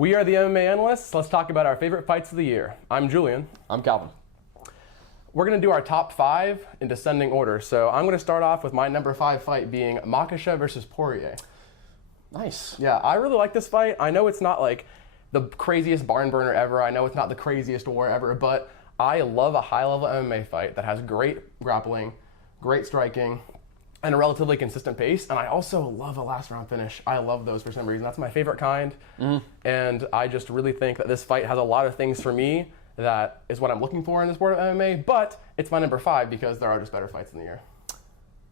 We are the MMA Analysts. Let's talk about our favorite fights of the year. I'm Julian. I'm Calvin. We're going to do our top 5 in descending order. So I'm going to start off with my number 5 fight being Makhachev versus Poirier. Nice. Yeah, I really like this fight. I know it's not like the craziest barn burner ever. I know it's not the craziest war ever, but I love a high-level MMA fight that has great grappling, great striking, and a relatively consistent pace. And I also love a last round finish. I love those for some reason. That's my favorite kind. And I just really think that this fight has a lot of things for me that is what I'm looking for in the sport of MMA, but it's my number 5 because there are just better fights in the year.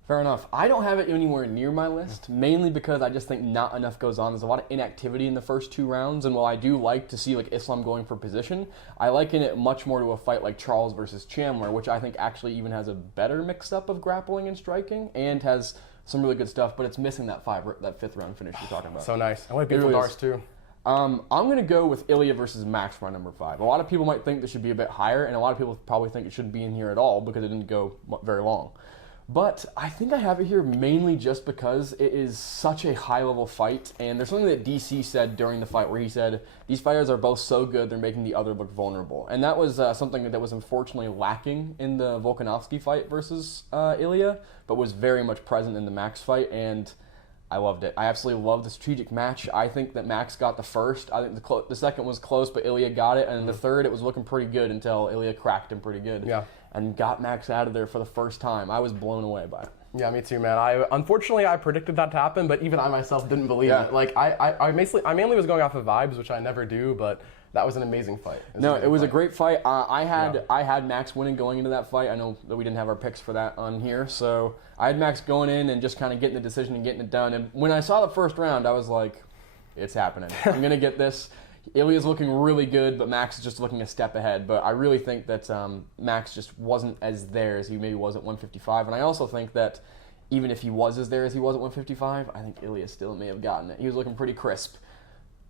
Fair enough. I don't have it anywhere near my list, mainly because I just think not enough goes on. There's a lot of inactivity in the first 2 rounds, and while I do like to see like Islam going for position, I liken it much more to a fight like Charles versus Chandler, which I think actually even has a better mix-up of grappling and striking, and has some really good stuff, but it's missing that 5th round finish you're talking about. So nice. I want beautiful darts too. I'm going to go with Ilya versus Max for my number 5. A lot of people might think this should be a bit higher, and a lot of people probably think it shouldn't be in here at all because it didn't go very long. But I think I have it here mainly just because it is such a high-level fight, and there's something that DC said during the fight where he said, these fighters are both so good they're making the other look vulnerable. And that was something that was unfortunately lacking in the Volkanovski fight versus Ilya, but was very much present in the Max fight, and I loved it. I absolutely loved the strategic match. I think that Max got the first. I think the second was close, but Ilya got it, and the third it was looking pretty good until Ilya cracked him pretty good. Yeah. And got Max out of there for the first time. I was blown away by it. Yeah, me too, man. Unfortunately I predicted that to happen, but even I myself didn't believe it. Like I mainly was going off of vibes, which I never do, but that was an amazing fight. It was a great fight. I had Max winning going into that fight. I know that we didn't have our picks for that on here, so I had Max going in and just kind of getting the decision and getting it done. And when I saw the first round, I was like, it's happening. I'm gonna get this. Ilya's looking really good, but Max is just looking a step ahead. But I really think that Max just wasn't as there as he maybe was at 155. And I also think that even if he was as there as he was at 155, I think Ilya still may have gotten it. He was looking pretty crisp.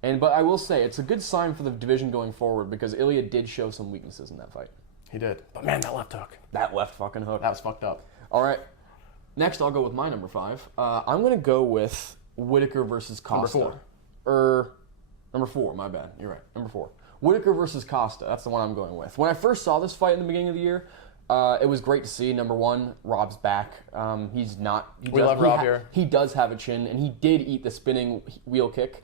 But I will say, it's a good sign for the division going forward because Ilya did show some weaknesses in that fight. He did. But man, that left hook. That left fucking hook. That was fucked up. All right. Next, I'll go with my number 5. I'm going to go with Whittaker versus Costa. Number 4, my bad. You're right. Number 4. Whittaker versus Costa. That's the one I'm going with. When I first saw this fight in the beginning of the year, it was great to see. Number 1, Rob's back. We love Rob here. He does have a chin, and he did eat the spinning wheel kick.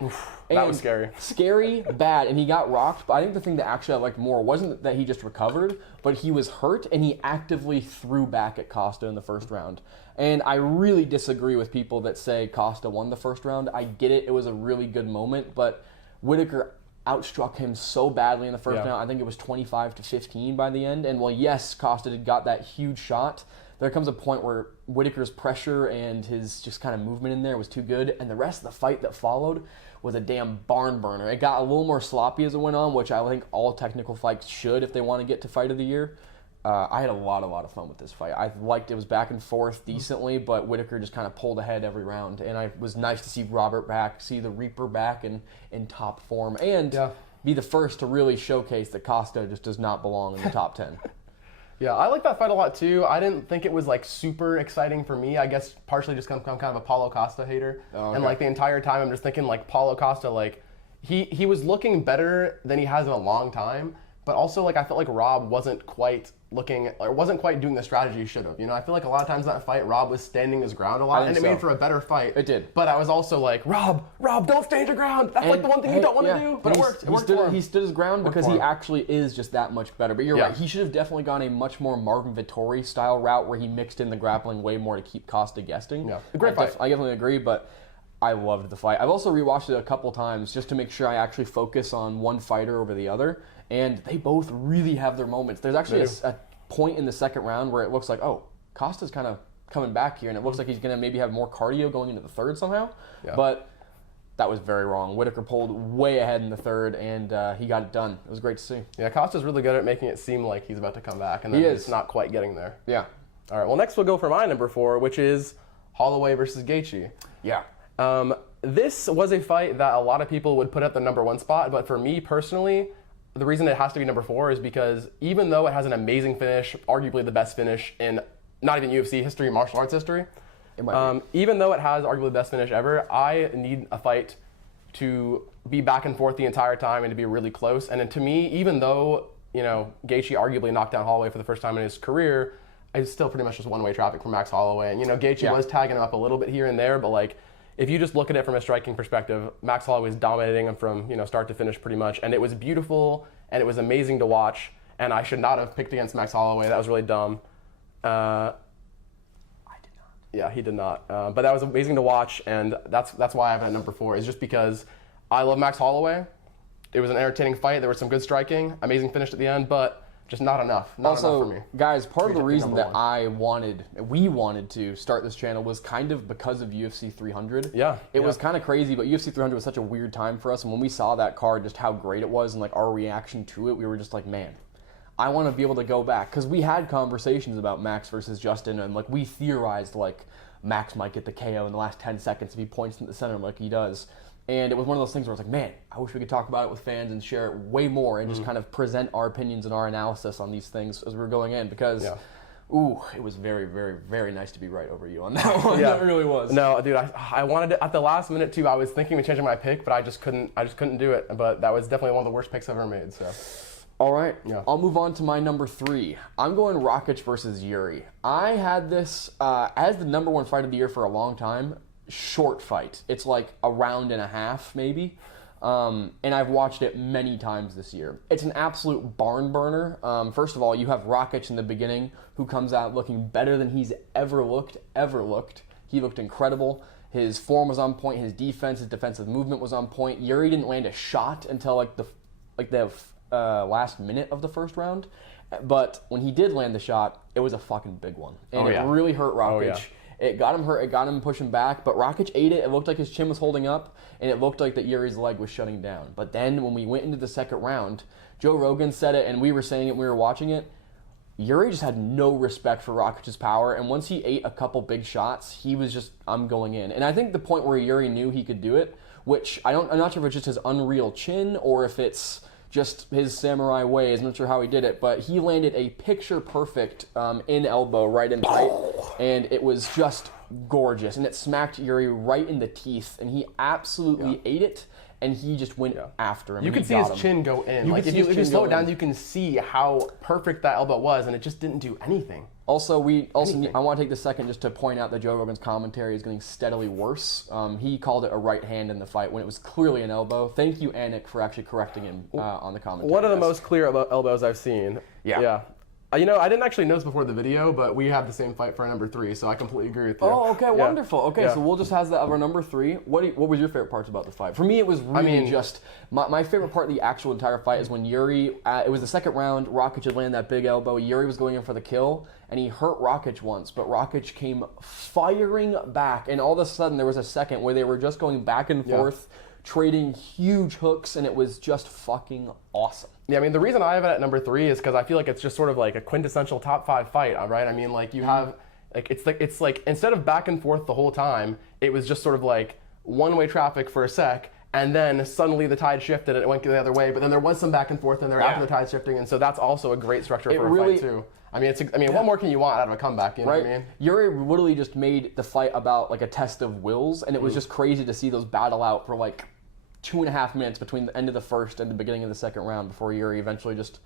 That was scary. Scary, bad, and he got rocked. But I think the thing that actually I liked more wasn't that he just recovered, but he was hurt, and he actively threw back at Costa in the first round. And I really disagree with people that say Costa won the first round. I get it. It was a really good moment, but Whittaker outstruck him so badly in the first round. I think it was 25-15 by the end. And while yes, Costa got that huge shot, there comes a point where Whittaker's pressure and his just kind of movement in there was too good, and the rest of the fight that followed was a damn barn burner. It got a little more sloppy as it went on, which I think all technical fights should if they want to get to fight of the year. I had a lot of fun with this fight. I liked it was back and forth decently, but Whittaker just kind of pulled ahead every round. And it was nice to see Robert back, see the Reaper back in top form, and be the first to really showcase that Costa just does not belong in the top 10. Yeah, I like that fight a lot too. I didn't think it was like super exciting for me. I guess partially just I'm kind of a Paulo Costa hater. And like the entire time I'm just thinking like Paulo Costa, like he was looking better than he has in a long time. But also, like, I felt like Rob wasn't quite doing the strategy he should have. You know, I feel like a lot of times in that fight, Rob was standing his ground a lot, and it made for a better fight. It did. But I was also like, Rob, don't stand your ground. That's like the one thing you don't want to do. But it worked. It worked for him. He stood his ground because he actually is just that much better. But you're right. He should have definitely gone a much more Marvin Vettori style route where he mixed in the grappling way more to keep Costa guessing. Yeah, a great fight. I definitely agree, but I loved the fight. I've also rewatched it a couple times just to make sure I actually focus on one fighter over the other. And they both really have their moments. There's actually a point in the second round where it looks like, oh, Costa's kind of coming back here, and it looks like he's going to maybe have more cardio going into the third somehow. Yeah. But that was very wrong. Whittaker pulled way ahead in the third, and he got it done. It was great to see. Yeah, Costa's really good at making it seem like he's about to come back, and then he's not quite getting there. Yeah. All right, well, next we'll go for my number 4, which is Holloway versus Gaethje. Yeah. This was a fight that a lot of people would put at the number 1 spot, but for me personally, the reason it has to be number 4 is because even though it has an amazing finish, arguably the best finish in not even UFC history, martial arts history, even though it has arguably the best finish ever, I need a fight to be back and forth the entire time and to be really close. And then to me, even though, Gaethje arguably knocked down Holloway for the first time in his career, it's still pretty much just one-way traffic for Max Holloway. And, Gaethje was tagging him up a little bit here and there, but, like, if you just look at it from a striking perspective, Max Holloway was dominating him from, start to finish pretty much. And it was beautiful, and it was amazing to watch. And I should not have picked against Max Holloway. That was really dumb. I did not. Yeah, he did not. But that was amazing to watch, and that's why I have it at number 4, is just because I love Max Holloway. It was an entertaining fight. There was some good striking, amazing finish at the end, but just not enough. Not enough for me. Guys, part of the reason that we wanted to start this channel was kind of because of UFC 300. Yeah. It was kind of crazy, but UFC 300 was such a weird time for us, and when we saw that card, just how great it was and like our reaction to it, we were just like, man, I want to be able to go back, because we had conversations about Max versus Justin, and like we theorized like Max might get the KO in the last 10 seconds if he points in the center like he does. And it was one of those things where I was like, man, I wish we could talk about it with fans and share it way more and just kind of present our opinions and our analysis on these things as we were going in, because, it was very, very, very nice to be right over you on that one. Yeah. It really was. No, dude, I wanted to, at the last minute too, I was thinking of changing my pick, but I just couldn't do it. But that was definitely one of the worst picks I've ever made, so. All right, I'll move on to my number 3. I'm going Rakic versus Yuri. I had this as the number 1 fight of the year for a long time. Short fight. It's like a round and a half, maybe. And I've watched it many times this year. It's an absolute barn burner. First of all, you have Rakic in the beginning, who comes out looking better than he's ever looked. He looked incredible. His form was on point. His defense, his defensive movement was on point. Yuri didn't land a shot until the last minute of the first round. But when he did land the shot, it was a fucking big one. And it really hurt Rakic. It got him hurt, it got him pushing back, but Rakic ate it. It looked like his chin was holding up, and it looked like that Yuri's leg was shutting down. But then when we went into the second round, Joe Rogan said it, and we were saying it when we were watching it, Yuri just had no respect for Rakic's power, and once he ate a couple big shots, he was just, I'm going in. And I think the point where Yuri knew he could do it, which I'm not sure if it's just his unreal chin, or if it's just his samurai ways. I'm not sure how he did it, but he landed a picture-perfect in elbow right in tight, and it was just gorgeous. And it smacked Yuri right in the teeth, and he absolutely ate it, and he just went after him. You could see his chin go in. Like, if you slow it down, you can see how perfect that elbow was, and it just didn't do anything. Also, I want to take this second just to point out that Joe Rogan's commentary is getting steadily worse. He called it a right hand in the fight when it was clearly an elbow. Thank you, Anik, for actually correcting him on the commentary. One of the most clear elbows I've seen. Yeah. I didn't actually notice before the video, but we have the same fight for our number 3, so I completely agree with you. Oh, okay, wonderful. Okay, so we'll just have that of our number 3. What was your favorite parts about the fight? For me, it was really just my favorite part of the actual entire fight is when Yuri. It was the second round. Rakic had landed that big elbow. Yuri was going in for the kill, and he hurt Rakic once, but Rakic came firing back, and all of a sudden there was a second where they were just going back and forth, trading huge hooks, and it was just fucking awesome. Yeah, the reason I have it at number 3 is because I feel like it's just sort of like a quintessential top 5 fight, right? You have, it's like instead of back and forth the whole time, it was just sort of like one-way traffic for a sec, and then suddenly the tide shifted and it went the other way, but then there was some back and forth in there after the tide shifting, and so that's also a great structure for a fight too. What more can you want out of a comeback, you know what I mean? Yuri literally just made the fight about like a test of wills, and it was just crazy to see those battle out for like 2.5 minutes between the end of the first and the beginning of the second round before Yuri eventually just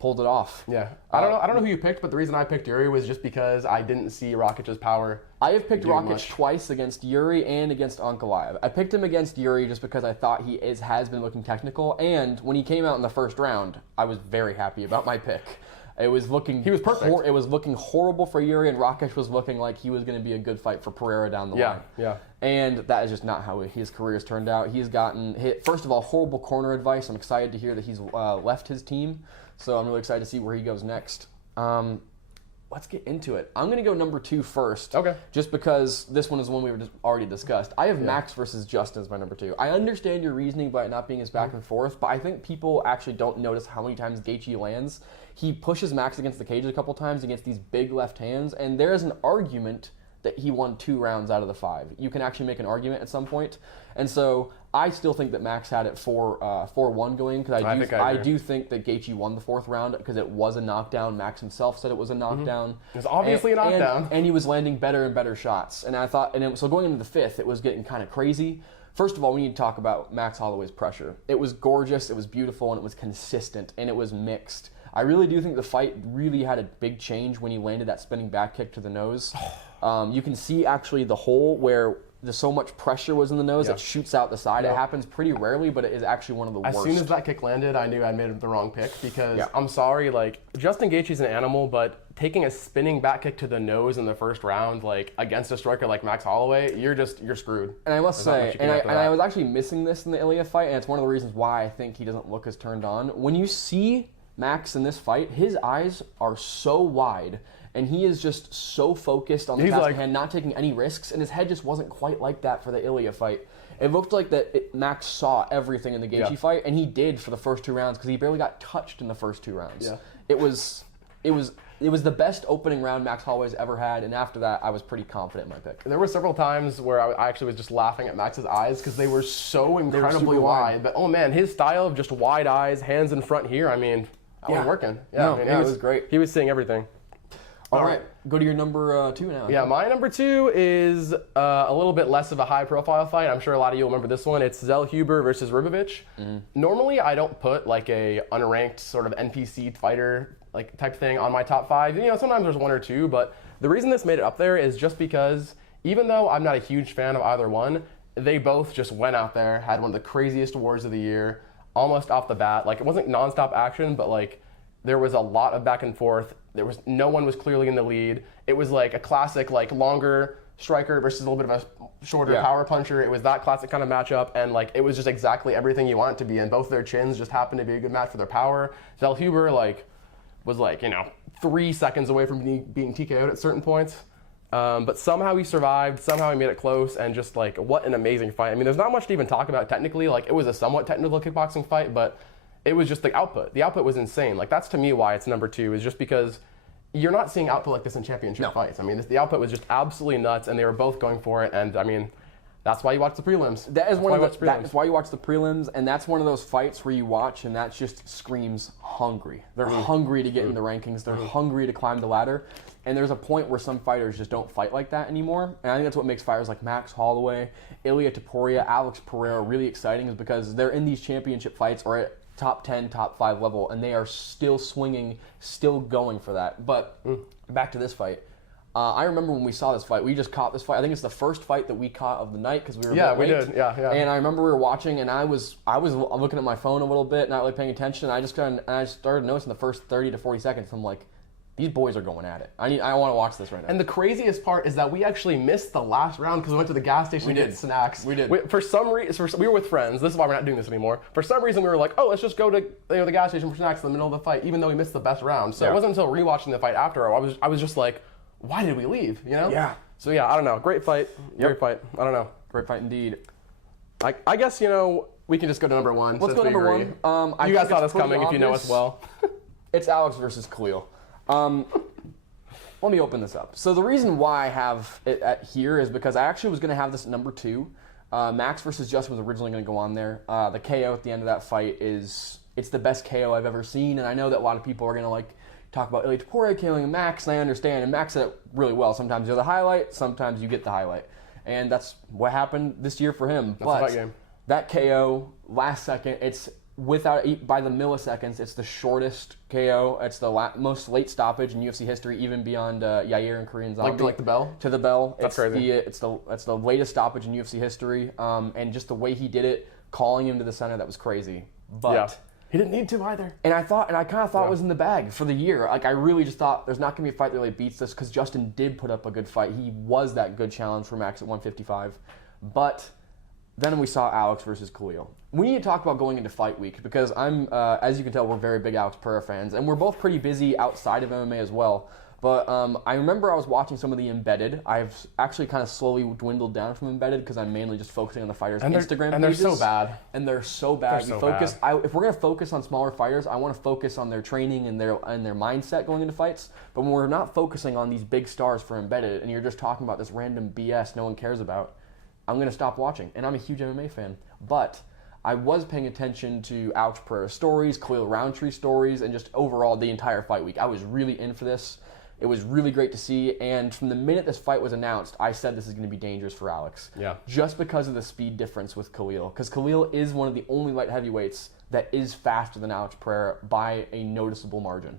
pulled it off. Yeah. I don't know who you picked, but the reason I picked Yuri was just because I didn't see Rakic's power. I have picked Rakic twice against Yuri and against Ankalaev. I picked him against Yuri just because I thought he has been looking technical, and when he came out in the first round, I was very happy about my pick. He was perfect. It was looking horrible for Yuri, and Rakic was looking like he was going to be a good fight for Pereira down the line. Yeah. And that is just not how his career has turned out. He's gotten hit. First of all, horrible corner advice. I'm excited to hear that he's left his team, so I'm really excited to see where he goes next. Let's get into it. I'm going to go number 2 first. Okay. Just because this one is one we were already discussed. I have Max versus Justin as my number 2. I understand your reasoning by it not being as back and forth, but I think people actually don't notice how many times Gaethje lands. He pushes Max against the cage a couple times against these big left hands, and there is an argument that he won 2 rounds out of the 5. You can actually make an argument at some point. And so I still think that Max had it 4-1 going, because I do think that Gaethje won the 4th round because it was a knockdown. Max himself said it was a knockdown. It was obviously a knockdown. And he was landing better and better shots. And I thought, so going into the 5th, it was getting kind of crazy. First of all, we need to talk about Max Holloway's pressure. It was gorgeous, it was beautiful, and it was consistent, and it was mixed. I really do think the fight really had a big change when he landed that spinning back kick to the nose. You can see actually the hole where there's so much pressure was in the nose, it shoots out the side. It happens pretty rarely, but it is actually one of the worst. As soon as that kick landed, I knew I made the wrong pick because I'm sorry, like, Justin Gaethje's an animal, but taking a spinning back kick to the nose in the first round, like, against a striker like Max Holloway, you're screwed. And I must say, and I was actually missing this in the Ilya fight, and it's one of the reasons why I think he doesn't look as turned on. When you see Max in this fight, his eyes are so wide, and he is just so focused on the task at hand, not taking any risks, and his head just wasn't quite like that for the Ilya fight. It looked like Max saw everything in the Gaethje fight, and he did for the first 2 rounds because he barely got touched in the first 2 rounds. Yeah. It was the best opening round Max Holloway's ever had, and after that, I was pretty confident in my pick. There were several times where I actually was just laughing at Max's eyes because they were so incredibly wide. But oh man, his style of just wide eyes, hands in front here, I mean, that was working. Yeah, it was great. He was seeing everything. All right, go to your number 2 now. Yeah, my number 2 is a little bit less of a high-profile fight. I'm sure a lot of you will remember this one. It's Zell Huber versus Ribovich. Normally, I don't put like a unranked sort of NPC fighter like type thing on my top 5. You know, sometimes there's 1 or 2, but the reason this made it up there is just because even though I'm not a huge fan of either one, they both just went out there, had one of the craziest wars of the year, almost off the bat. Like, it wasn't nonstop action, but like there was a lot of back and forth. No one was clearly in the lead. It was like a classic, like, longer striker versus a little bit of a shorter power puncher. It was that classic kind of matchup, and like it was just exactly everything you want it to be. And both their chins just happened to be a good match for their power. Zell Huber was 3 seconds away from being TKO'd at certain points. But somehow he survived, somehow he made it close, and just like, what an amazing fight. I mean, there's not much to even talk about technically. Like, it was a somewhat technical kickboxing fight, but it was just the output. The output was insane. Like, that's to me why it's number 2, is just because you're not seeing output like this in championship fights. I mean, the output was just absolutely nuts, and they were both going for it, and I mean, that's why you watch the prelims. That's why you watch the prelims, and that's one of those fights where you watch and that just screams hungry. They're hungry to get in the rankings. They're hungry to climb the ladder. And there's a point where some fighters just don't fight like that anymore. And I think that's what makes fighters like Max Holloway, Ilia Topuria, Alex Pereira really exciting, is because they're in these championship fights or at top 10, top 5 level, and they are still swinging, still going for that. But back to this fight. I remember when we saw this fight, we just caught this fight. I think it's the first fight that we caught of the night because we were late. Did. Yeah. And I remember we were watching, and I was looking at my phone a little bit, not really paying attention. And I started noticing the first 30 to 40 seconds. I'm like, these boys are going at it. I want to watch this right now. And the craziest part is that we actually missed the last round because we went to the gas station to get snacks. We did. For some reason, we were with friends. This is why we're not doing this anymore. For some reason, we were like, oh, let's just go to the gas station for snacks in the middle of the fight, even though we missed the best round. So it wasn't until rewatching the fight after I was just like, why did we leave? You know? Yeah. So yeah, I don't know. Great fight. Great fight. I don't know. Great fight indeed. I guess, we can just go to number 1. Let's go to number 1. You guys saw this coming if you know us well. It's Alex versus Khalil. Let me open this up. So the reason why I have it here is because I actually was going to have this at number 2. Max versus Justin was originally going to go on there. The KO at the end of that fight it's the best KO I've ever seen, and I know that a lot of people are going to talk about Ilia Topuria killing Max, and I understand, and Max said it really well. Sometimes you're the highlight, sometimes you get the highlight. And that's what happened this year for him. That's a fight game. That KO, last second, it's by the milliseconds, it's the shortest KO. It's the most late stoppage in UFC history, even beyond Yair and Korean Zombie. Like the bell? To the bell. That's crazy. It's the latest stoppage in UFC history, and just the way he did it, calling him to the center, that was crazy. But he didn't need to either. And I kind of thought it was in the bag for the year. Like, I really just thought there's not going to be a fight that really beats this, because Justin did put up a good fight. He was that good challenge for Max at 155. But then we saw Alex versus Khalil. We need to talk about going into fight week, because as you can tell, we're very big Alex Pereira fans, and we're both pretty busy outside of MMA as well. But I remember I was watching some of the Embedded. I've actually kind of slowly dwindled down from Embedded because I'm mainly just focusing on the fighters' Instagram pages. And they're so bad. And they're so bad. If we're going to focus on smaller fighters, I want to focus on their training and their mindset going into fights. But when we're not focusing on these big stars for Embedded, and you're just talking about this random BS no one cares about, I'm going to stop watching. And I'm a huge MMA fan. But I was paying attention to Alex Pereira stories, Khalil Roundtree stories, and just overall the entire fight week. I was really in for this. It was really great to see, and from the minute this fight was announced, I said this is going to be dangerous for Alex. Yeah. Just because of the speed difference with Khalil. Because Khalil is one of the only light heavyweights that is faster than Alex Pereira by a noticeable margin.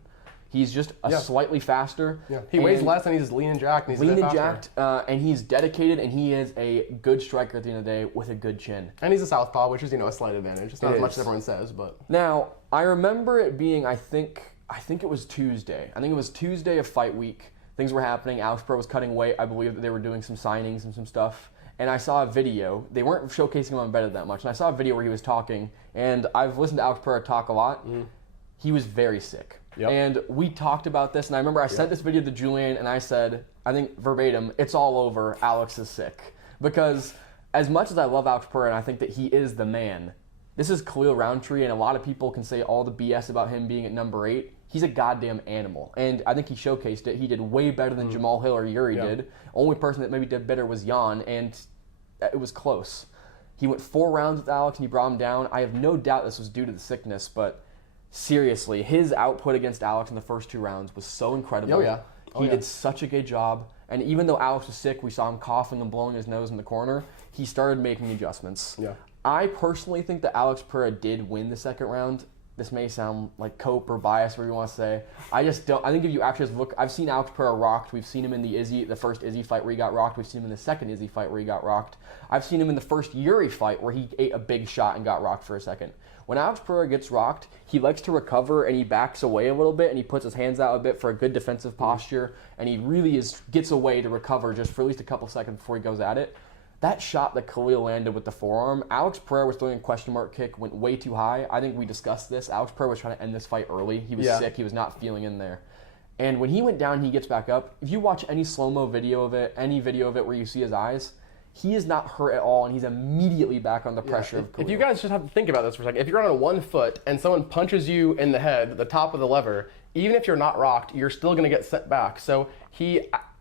He's just slightly faster. Yeah. He weighs less, and he's lean and jacked. And he's lean and jacked, and he's dedicated, and he is a good striker at the end of the day with a good chin. And he's a southpaw, which is, a slight advantage. It's not as much as everyone says, but... Now, I remember it being, I think it was Tuesday. I think it was Tuesday of fight week. Things were happening. Alex Pereira was cutting weight. I believe that they were doing some signings and some stuff. And I saw a video. They weren't showcasing him on Better that much. And I saw a video where he was talking. And I've listened to Alex Pereira talk a lot. He was very sick. Yep. And we talked about this. And I remember I sent this video to Julian. And I said, I think verbatim, it's all over. Alex is sick. Because as much as I love Alex Pereira and I think that he is the man, this is Khalil Roundtree. And a lot of people can say all the BS about him being at number 8. He's a goddamn animal. And I think he showcased it. He did way better than Jamal Hill or Yuri did. Only person that maybe did better was Jan, and it was close. He went 4 rounds with Alex, and he brought him down. I have no doubt this was due to the sickness, but seriously, his output against Alex in the first 2 rounds was so incredible. He did such a good job. And even though Alex was sick, we saw him coughing and blowing his nose in the corner, he started making adjustments. I personally think that Alex Pereira did win the second round. This may sound like cope or bias, whatever you want to say. I just don't. I think if you actually just look, I've seen Alex Pereira rocked. We've seen him in the first Izzy fight where he got rocked. We've seen him in the second Izzy fight where he got rocked. I've seen him in the first Yuri fight where he ate a big shot and got rocked for a second. When Alex Pereira gets rocked, he likes to recover and he backs away a little bit and he puts his hands out a bit for a good defensive posture, and he really gets away to recover just for at least a couple seconds before he goes at it. That shot that Khalil landed with the forearm, Alex Pereira was throwing a question mark kick, went way too high. I think we discussed this. Alex Pereira was trying to end this fight early. He was sick. He was not feeling in there. And when he went down, he gets back up. If you watch any slow-mo video of it, any video of it where you see his eyes, he is not hurt at all, and he's immediately back on the pressure of Khalil. If you guys just have to think about this for a second. If you're on 1 foot and someone punches you in the head, the top of the lever, even if you're not rocked, you're still going to get sent back. So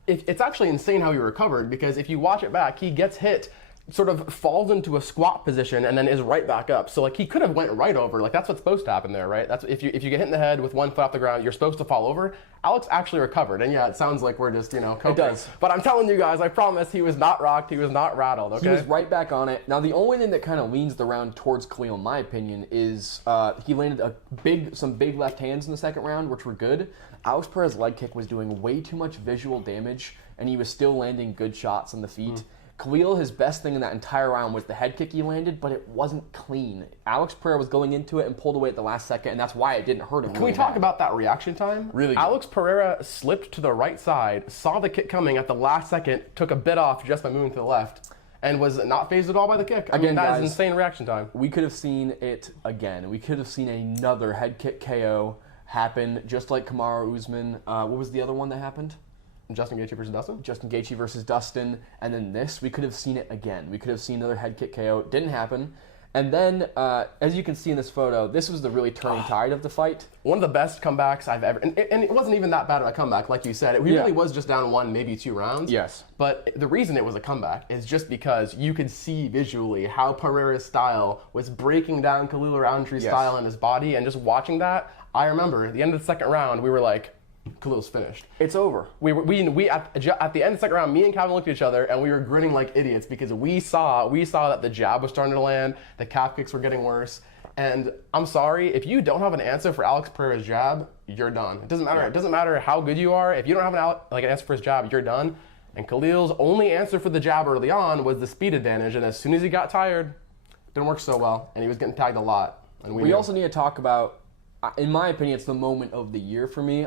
it's actually insane how he recovered, because if you watch it back, he gets hit, sort of falls into a squat position and then is right back up. So he could have went right over. That's what's supposed to happen there, right? That's if you get hit in the head with 1 foot off the ground, you're supposed to fall over. Alex actually recovered, and it sounds like we're just coping. It does. But I'm telling you guys, I promise he was not rocked. He was not rattled. Okay. He was right back on it. Now the only thing that kind of leans the round towards Khalil, in my opinion, is he landed some big left hands in the second round, which were good. Alex Pereira's leg kick was doing way too much visual damage, and he was still landing good shots on the feet. Khalil, his best thing in that entire round was the head kick he landed, but it wasn't clean. Alex Pereira was going into it and pulled away at the last second, and that's why it didn't hurt him. Can we talk about that reaction time? Really good. Alex Pereira slipped to the right side, saw the kick coming at the last second, took a bit off just by moving to the left, and was not fazed at all by the kick. I mean, that is insane reaction time. We could have seen it again. We could have seen another head kick KO happen, just like Kamaru Usman. What was the other one that happened? Justin Gaethje versus Dustin? Justin Gaethje versus Dustin. And then this, we could have seen it again. We could have seen another head kick KO. It didn't happen. And then, as you can see in this photo, this was the really turning tide of the fight. One of the best comebacks I've ever... And it wasn't even that bad of a comeback, like you said. It really was just down 1, maybe 2 rounds. Yes. But the reason it was a comeback is just because you could see visually how Pereira's style was breaking down Khalil Roundtree's style in his body. And just watching that, I remember at the end of the second round, we were like, Khalil's finished. It's over. We at the end of the second round, me and Calvin looked at each other and we were grinning like idiots because we saw that the jab was starting to land, the calf kicks were getting worse, and I'm sorry, if you don't have an answer for Alex Pereira's jab, you're done. It doesn't matter. Yeah. It doesn't matter how good you are. If you don't have an answer for his jab, you're done. And Khalil's only answer for the jab early on was the speed advantage, and as soon as he got tired, it didn't work so well, and he was getting tagged a lot. And we also need to talk about, in my opinion, it's the moment of the year for me.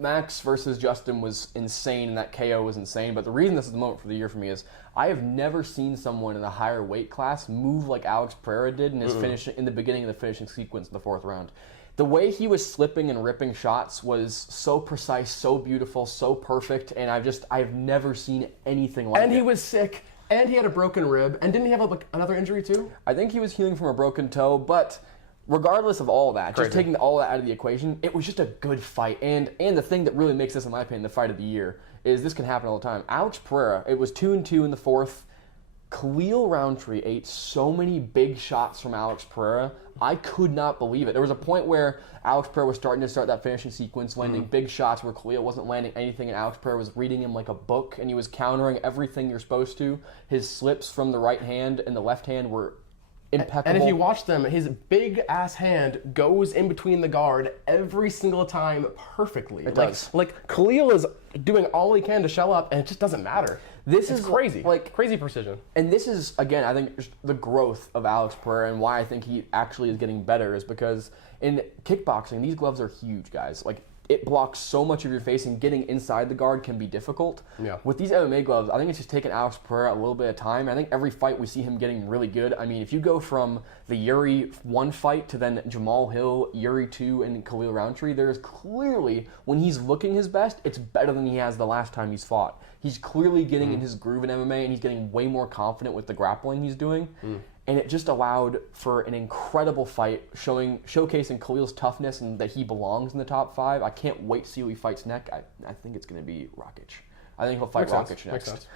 Max versus Justin was insane, and that KO was insane. But the reason this is the moment for the year for me is I have never seen someone in a higher weight class move like Alex Pereira did in his in the beginning of the finishing sequence in the 4th round. The way he was slipping and ripping shots was so precise, so beautiful, so perfect, and I've never seen anything like it. And he was sick, and he had a broken rib, and didn't he have another injury too? I think he was healing from a broken toe, but regardless of all that, just taking all that out of the equation, it was just a good fight. And the thing that really makes this, in my opinion, the fight of the year is this can happen all the time. Alex Pereira, it was 2-2 in the 4th. Khalil Roundtree ate so many big shots from Alex Pereira. I could not believe it. There was a point where Alex Pereira was starting to start that finishing sequence, landing big shots where Khalil wasn't landing anything, and Alex Pereira was reading him like a book, and he was countering everything you're supposed to. His slips from the right hand and the left hand were impeccable. And if you watch them, his big ass hand goes in between the guard every single time perfectly. It does. Like Khalil is doing all he can to shell up, and it just doesn't matter. This is crazy. Like crazy precision. And this is, again, I think just the growth of Alex Pereira, and why I think he actually is getting better is because in kickboxing, these gloves are huge, guys. Like, it blocks so much of your face, and getting inside the guard can be difficult. Yeah. With these MMA gloves, I think it's just taken Alex Pereira a little bit of time. I think every fight we see him getting really good. I mean, if you go from the Yuri 1 fight to then Jamal Hill, Yuri 2, and Khalil Roundtree, there's clearly, when he's looking his best, it's better than he has the last time he's fought. He's clearly getting in his groove in MMA, and he's getting way more confident with the grappling he's doing. And it just allowed for an incredible fight, showcasing Khalil's toughness and that he belongs in the top 5. I can't wait to see who he fights next. I think it's going to be Rakic. I think he'll fight Rakic next.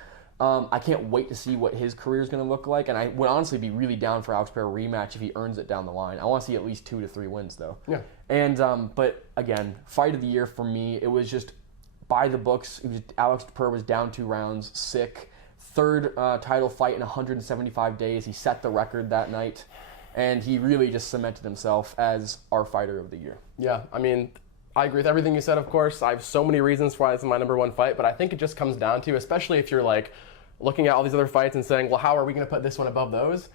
I can't wait to see what his career is going to look like, and I would honestly be really down for Alex Pereira rematch if he earns it down the line. I want to see at least 2 to 3 wins, though. Yeah. And but again, fight of the year for me, it was just by the books. Alex Pereira was down 2 rounds, sick. 3rd title fight in 175 days. He set the record that night, and he really just cemented himself as our fighter of the year. Yeah, I mean, I agree with everything you said, of course. I have so many reasons why it's my number 1 fight, but I think it just comes down to, especially if you're like looking at all these other fights and saying, well, how are we going to put this one above those?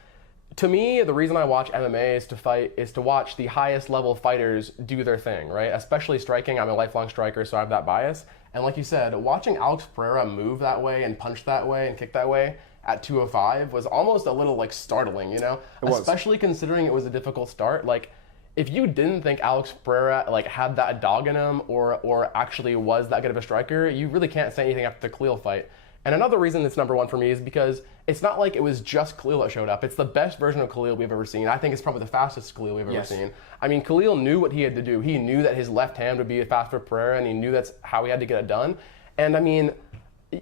To me, the reason I watch MMA is to watch the highest level fighters do their thing, right? Especially striking. I'm a lifelong striker, so I have that bias. And like you said, watching Alex Pereira move that way and punch that way and kick that way at 205 was almost a little like startling, you know? Especially considering it was a difficult start. Like, if you didn't think Alex Pereira like had that dog in him or actually was that good of a striker, you really can't say anything after the Khalil fight. And another reason it's number 1 for me is because it's not like it was just Khalil that showed up. It's the best version of Khalil we've ever seen. I think it's probably the fastest Khalil we've ever seen. I mean, Khalil knew what he had to do. He knew that his left hand would be fast for Pereira, and he knew that's how he had to get it done. And I mean,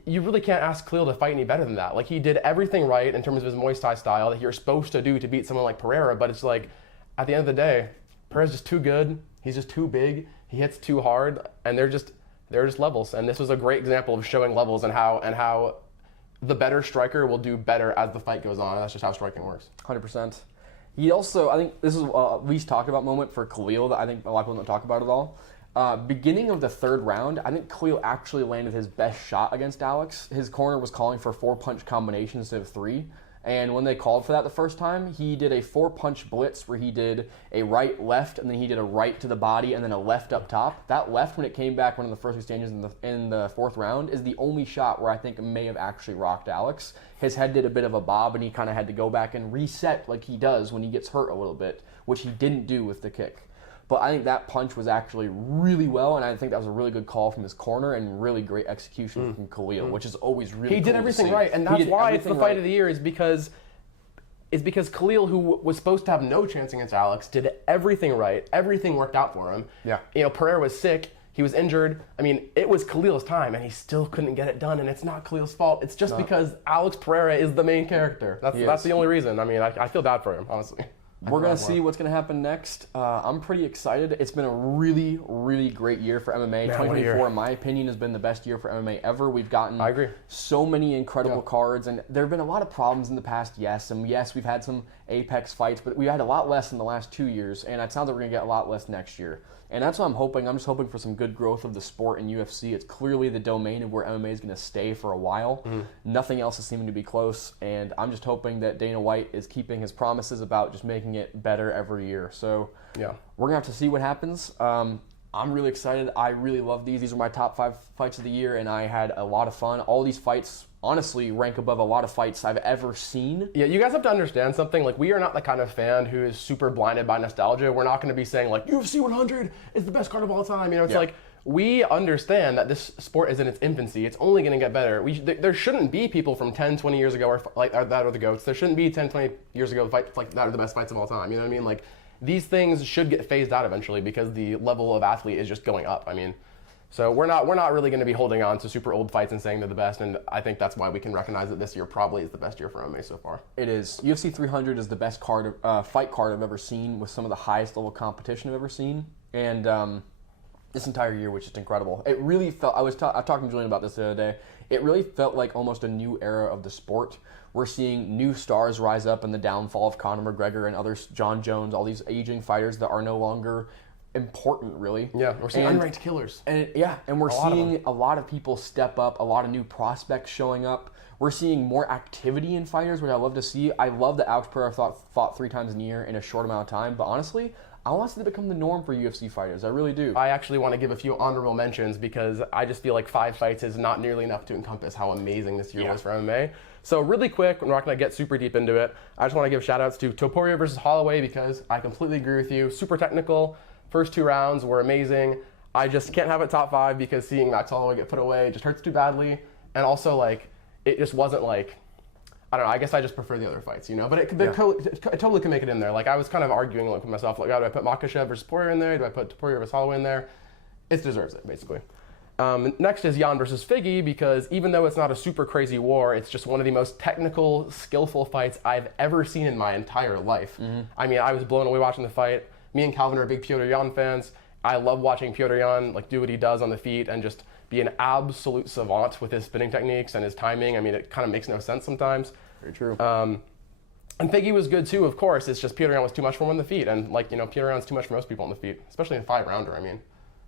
you really can't ask Khalil to fight any better than that. Like, he did everything right in terms of his Muay Thai style that you're supposed to do to beat someone like Pereira, but it's like, at the end of the day, Pereira's just too good. He's just too big. He hits too hard, and they're just levels. And this was a great example of showing levels and how the better striker will do better as the fight goes on. That's just how striking works. 100%. He also, I think this is a least talked about moment for Khalil that I think a lot of people don't talk about at all. Beginning of the 3rd round, I think Khalil actually landed his best shot against Alex. His corner was calling for 4-punch combinations instead of 3. And when they called for that the first time, he did a 4-punch blitz where he did a right, left, and then he did a right to the body and then a left up top. That left, when it came back one of the first exchanges in the 4th round, is the only shot where I think may have actually rocked Alex. His head did a bit of a bob, and he kind of had to go back and reset like he does when he gets hurt a little bit, which he didn't do with the kick. But I think that punch was actually really well, and I think that was a really good call from his corner and really great execution from Khalil, which is always really cool. He did everything right, and that's why it's the fight of the year, is because Khalil, who was supposed to have no chance against Alex, did everything right. Everything worked out for him. Yeah. You know, Pereira was sick. He was injured. I mean, it was Khalil's time, and he still couldn't get it done, and it's not Khalil's fault. It's just because Alex Pereira is the main character. That's the only reason. I mean, I feel bad for him, honestly. We're going to see what's going to happen next. I'm pretty excited. It's been a really, really great year for MMA. 2024, in my opinion, has been the best year for MMA ever. We've gotten so many incredible cards, and there have been a lot of problems in the past, yes. And yes, we've had some Apex fights, but we had a lot less in the last 2 years, and it sounds like we're going to get a lot less next year. And that's what I'm hoping. I'm just hoping for some good growth of the sport in UFC. It's clearly the domain of where MMA is going to stay for a while. Nothing else is seeming to be close. And I'm just hoping that Dana White is keeping his promises about just making it better every year. So we're going to have to see what happens. I'm really excited. I really love these. These are my top 5 fights of the year, and I had a lot of fun. All these fights honestly rank above a lot of fights I've ever seen. Yeah, you guys have to understand something. Like, we are not the kind of fan who is super blinded by nostalgia. We're not going to be saying, like, UFC 100 is the best card of all time. You know, it's like, we understand that this sport is in its infancy. It's only going to get better. There shouldn't be people from 10, 20 years ago that are the GOATs. There shouldn't be 10, 20 years ago fights like that are the best fights of all time. You know what I mean? Like, these things should get phased out eventually because the level of athlete is just going up. I mean, So we're not really going to be holding on to super old fights and saying they're the best, and I think that's why we can recognize that this year probably is the best year for MMA so far. It is. UFC 300 is the best fight card I've ever seen, with some of the highest level competition I've ever seen, and this entire year was just incredible. It really felt. I was talking to Julian about this the other day. It really felt like almost a new era of the sport. We're seeing new stars rise up in the downfall of Conor McGregor and others, John Jones, all these aging fighters that are no longer important, really. Yeah, we're seeing unranked killers. And we're seeing a lot of people step up, a lot of new prospects showing up. We're seeing more activity in fighters, which I love to see. I love that Alex Pereira fought 3 times in a year in a short amount of time, but honestly, I want it to become the norm for UFC fighters. I really do. I actually want to give a few honorable mentions because I just feel like 5 fights is not nearly enough to encompass how amazing this year was for MMA. So really quick, we're not going to get super deep into it. I just want to give shout outs to Topuria versus Holloway because I completely agree with you. Super technical. First 2 rounds were amazing. I just can't have it top 5 because seeing Max Holloway get put away just hurts too badly. And also, like, it just wasn't like, I don't know, I guess I just prefer the other fights, you know? But it totally can make it in there. Like, I was kind of arguing like, with myself, like, oh, do I put Makhachev versus Poirier in there? Do I put Poirier versus Holloway in there? It deserves it, basically. Next is Jan versus Figgy because even though it's not a super crazy war, it's just one of the most technical, skillful fights I've ever seen in my entire life. I mean, I was blown away watching the fight. Me and Calvin are big Petr Yan fans. I love watching Petr Yan like do what he does on the feet and just be an absolute savant with his spinning techniques and his timing. I mean, it kind of makes no sense sometimes. Very true. And Figgy was good too, of course. It's just Petr Yan was too much for him on the feet, and like, you know, Petr Yan's too much for most people on the feet, especially in a 5-rounder. I mean,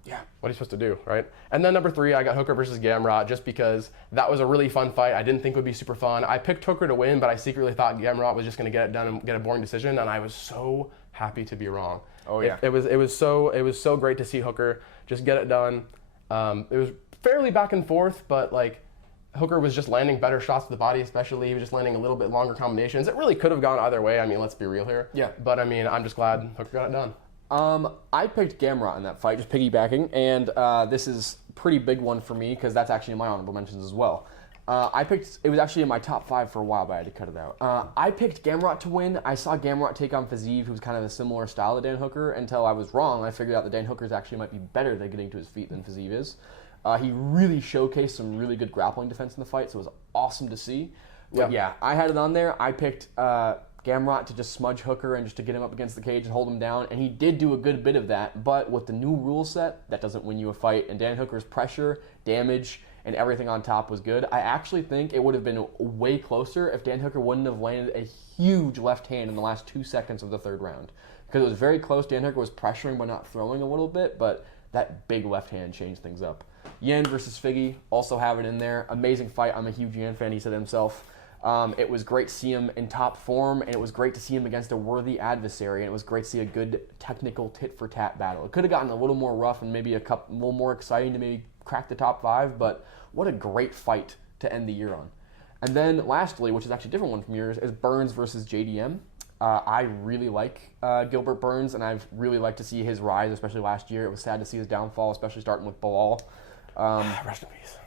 yeah, what are you supposed to do, right? And then number 3, I got Hooker versus Gamrot just because that was a really fun fight. I didn't think it would be super fun. I picked Hooker to win, but I secretly thought Gamrot was just going to get it done and get a boring decision, and I was so happy to be wrong. Oh yeah, it was so great to see Hooker just get it done. It was fairly back and forth, but like Hooker was just landing better shots to the body, especially he was just landing a little bit longer combinations. It really could have gone either way. I mean, let's be real here. Yeah. But I mean, I'm just glad Hooker got it done. I picked Gamrot in that fight, just piggybacking, and this is a pretty big one for me because that's actually in my honorable mentions as well. It was actually in my top 5 for a while, but I had to cut it out. I picked Gamrot to win. I saw Gamrot take on Fiziev, who was kind of a similar style to Dan Hooker, until I was wrong. I figured out that Dan Hooker's actually might be better at getting to his feet than Fiziev is. He really showcased some really good grappling defense in the fight, so it was awesome to see. But yeah, I had it on there. I picked Gamrot to just smudge Hooker and just to get him up against the cage and hold him down, and he did do a good bit of that, but with the new rule set, that doesn't win you a fight, and Dan Hooker's pressure, damage, and everything on top was good. I actually think it would have been way closer if Dan Hooker wouldn't have landed a huge left hand in the last 2 seconds of the 3rd round, because it was very close. Dan Hooker was pressuring but not throwing a little bit, but that big left hand changed things up. Yan versus Figgy, also have it in there. Amazing fight. I'm a huge Yan fan, he said himself. It was great to see him in top form, and it was great to see him against a worthy adversary, and it was great to see a good technical tit-for-tat battle. It could have gotten a little more rough and maybe a little more exciting to maybe crack the top 5, but what a great fight to end the year on. And then lastly, which is actually a different one from yours, is Burns versus JDM. I really like Gilbert Burns, and I've really liked to see his rise, especially last year. It was sad to see his downfall, especially starting with Bilal. Rest in peace.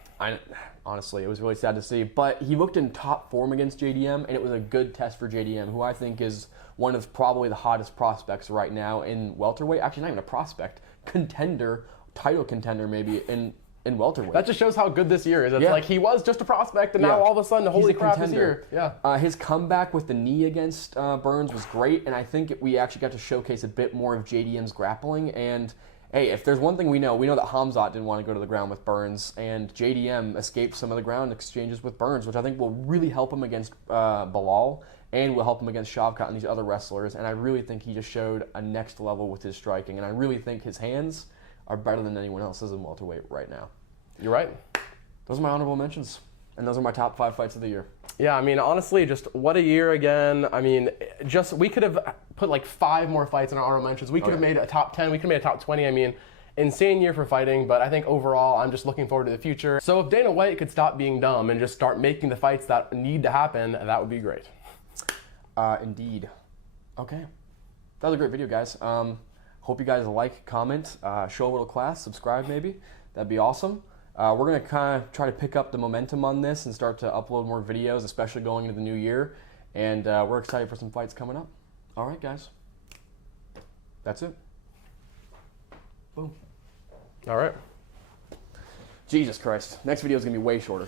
Honestly, it was really sad to see. But he looked in top form against JDM, and it was a good test for JDM, who I think is one of probably the hottest prospects right now in welterweight. Actually, not even a prospect, contender, title contender maybe in welterweight. That just shows how good this year is. It's like he was just a prospect, and now all of a sudden, holy crap, he's here. Yeah. His comeback with the knee against Burns was great, and I think we actually got to showcase a bit more of JDM's grappling. And hey, if there's one thing we know that Hamzat didn't want to go to the ground with Burns, and JDM escaped some of the ground exchanges with Burns, which I think will really help him against Bilal, and will help him against Shavkat and these other wrestlers. And I really think he just showed a next level with his striking, and I really think his hands are better than anyone else's in welterweight right now. You're right. Those are my honorable mentions, and those are my top 5 fights of the year. Yeah, I mean, honestly, just what a year again. I mean, just we could have put like 5 more fights in our honorable mentions. We could have made a top 10. We could have made a top 20. I mean, insane year for fighting, but I think overall, I'm just looking forward to the future. So if Dana White could stop being dumb and just start making the fights that need to happen, that would be great. Indeed. Okay. That was a great video, guys. Hope you guys like, comment, show a little class, subscribe maybe. That'd be awesome. We're going to kind of try to pick up the momentum on this and start to upload more videos, especially going into the new year. And we're excited for some fights coming up. All right, guys. That's it. Boom. All right. Jesus Christ. Next video is going to be way shorter.